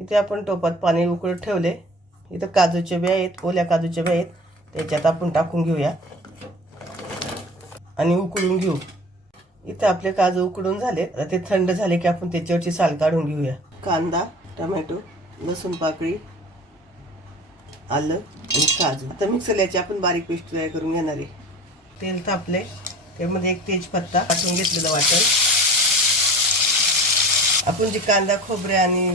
इथे आपण टोपात पाणी उकळत ठेवले. इथं काजूच्या बिया आहेत ओल्या काजूच्या बिया आहेत. त्याच्यात आपण टाकून घेऊया. आणि उकळून घेऊ. इथं आपले काजू उकडून झाले. ते थंड झाले की आपण त्याच्यावरची साल काढून घेऊया. कांदा टमॅटो लसूण पाकळी आलं आणि काजू. आता मिक्सरला याची आपण बारीक पेस्ट तयार करून घेणार आहे. तेल तापले त्यामध्ये एक तेजपत्ता टाकून घेतलेलं वाटण. आपण जी कांदा खोबरे आणि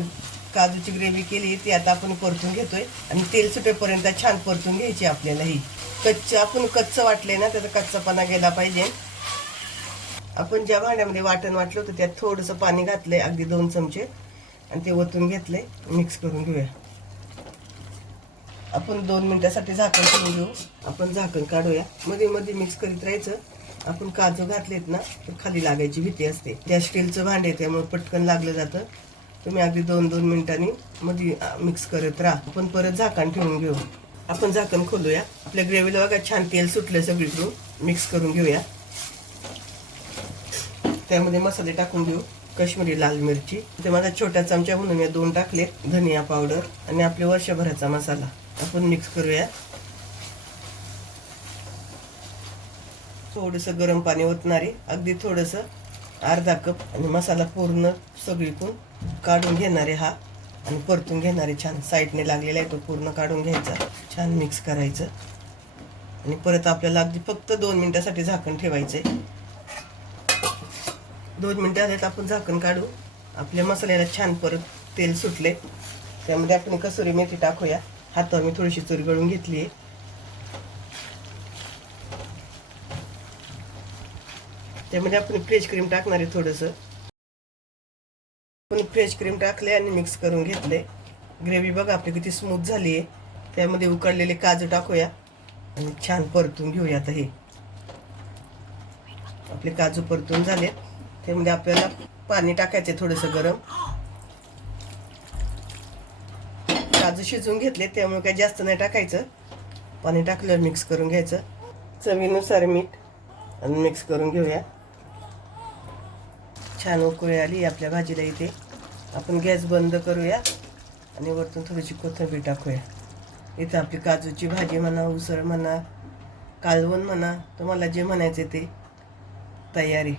काजूची ग्रेव्ही केली ती आता आपण परतून घेतोय. आणि तेल सुटेपर्यंत छान परतून घ्यायची आपल्याला ही. कच्च आपण कच्चं वाटले ना त्याचा कच्चापणा गेला पाहिजे. आपण ज्या भांड्यामध्ये वाटण वाटलं होतं त्यात थोडंसं पाणी घातलंय अगदी दोन चमचे. आणि ते ओतून घेतले मिक्स करून घेऊया. आपण दोन मिनिटासाठी झाकण करून घेऊ. आपण झाकण काढूया. मध्ये मध्ये मिक्स करीत राहायचं. आपण काजू घातलेत ना तर खाली लागायची भीती असते. त्या स्टीलचं भांडे त्यामुळे पटकन लागलं जातं. तुम्ही अगदी दोन दोन मिनिटांनी मध्ये मिक्स करत राहा. आपण परत झाकण ठेवून घेऊ. आपण झाकण खोलूया. आपल्या ग्रेव्हीला बघा छान तेल सुटलं सगळीकडून. मिक्स करून घेऊया. त्यामध्ये मसाले टाकून घेऊ कश्मीरी लाल मिरची. ते माझा छोट्या चमचा म्हणून या दोन टाकले. धनिया पावडर आणि आपल्या वर्षभराचा मसाला. आपण मिक्स करूया. थोडस गरम पाणी ओतणारे. अगदी थोडंसं अर्धा कप आणि मसाला पूर्ण सगळीकडून काढून घेणारे हा. आणि परतून घेणारे छान. साईडने लागलेला आहे तो पूर्ण काढून घ्यायचा. छान मिक्स करायचं. आणि परत आपल्याला अगदी फक्त दोन मिनिटासाठी झाकण ठेवायचं आहे दोन मिनटं झालेत आपण झाकण काढू आपल्या मसाल्याला छान परत तेल सुटले त्यामध्ये आपण कसुरी मेथी टाकूया. हातावर मी थोडीशी चुरी गळून घेतली आहे त्यामध्ये आपण फ्रेश क्रीम टाकणार आहे थोडंसं. आपण फ्रेश क्रीम टाकले आणि मिक्स करून घेतले ग्रेव्ही बघा आपली किती स्मूथ झाली आहे. त्यामध्ये उकडलेले काजू टाकूया. आणि छान परतून घेऊया आता हे. आपले काजू परतून झाले. त्यामध्ये आपल्याला पाणी टाकायचे थोडंसं गरम. काजू शिजवून घेतले त्यामुळे काही जास्त नाही टाकायचं. पाणी टाकलं मिक्स करून घ्यायचं. चवीनुसार मीठ. आणि मिक्स करून घेऊया. छान उकळी आली आपल्या भाजीला इथे. आपण गॅस बंद करूया आणि वरतून थोडीशी कोथिंबीर टाकूया. इथं आपली काजूची भाजी म्हणा उसळ म्हणा कालवण म्हणा तुम्हाला जे म्हणायचे ते तयारी.